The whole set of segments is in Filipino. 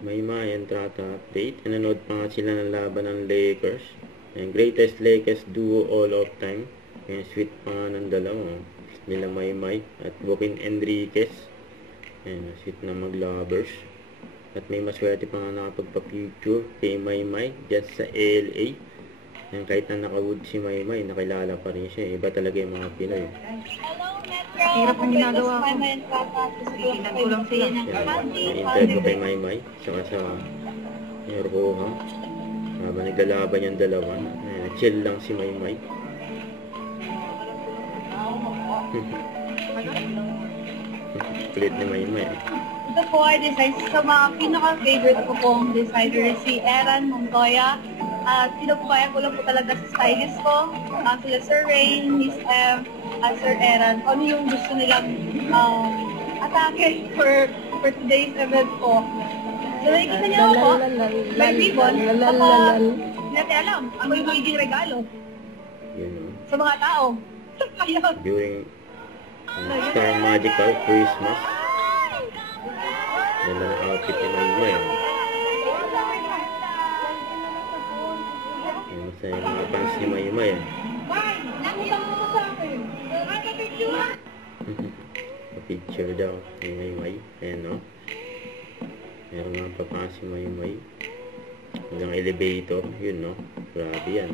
Maymay and Trata update. Nanood pa nga sila ng laban ng Lakers. And greatest Lakers duo all of time. Yung sweet pa nga ng dalawa. Nila Maymay at Joaquin Enriquez. Ayan, sweet na mag-lovers. At may maswerte pa nga nakapagpa-future kay Maymay dyan sa LA. Ayan, kahit na naka-wood si Maymay, nakilala pa rin siya. Iba talaga yung mga Pinoy. Hirap ang ginagawa ko. Tingnan ko lang sila. Na-interview ko kay Maymay. Saka sa Roham. Habang naglalaban yung dalawa. Chill lang si Maymay. Kulit ni Maymay. Ito po ay design sa mga pinaka-favorite ko pong designer si Eran Montoya. At pinagpapayan ko lang po talaga sa stylist ko. Sila Sir Rain, Miss M, at Sir Eran. Ano yung gusto nilang atake for today's event po. So nakikita niyo ako, may ribbon, baka hindi natin alam, ako yung magiging regalo sa mga tao. During Star Magical Christmas. Ganda ng outfit ni Maymay. Masaya yung mga fans ni Maymay. Picture daw ni Maymay. Ayan, no? Meron nga pa fans si Maymay. Hanggang elevator. Yun, no? Grabe yan.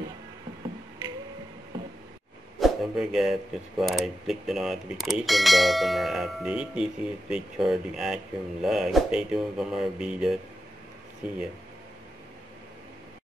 Don't forget to subscribe, click the notification bell for more updates. This is Richard Action Vlog. Stay tuned for more videos. See ya.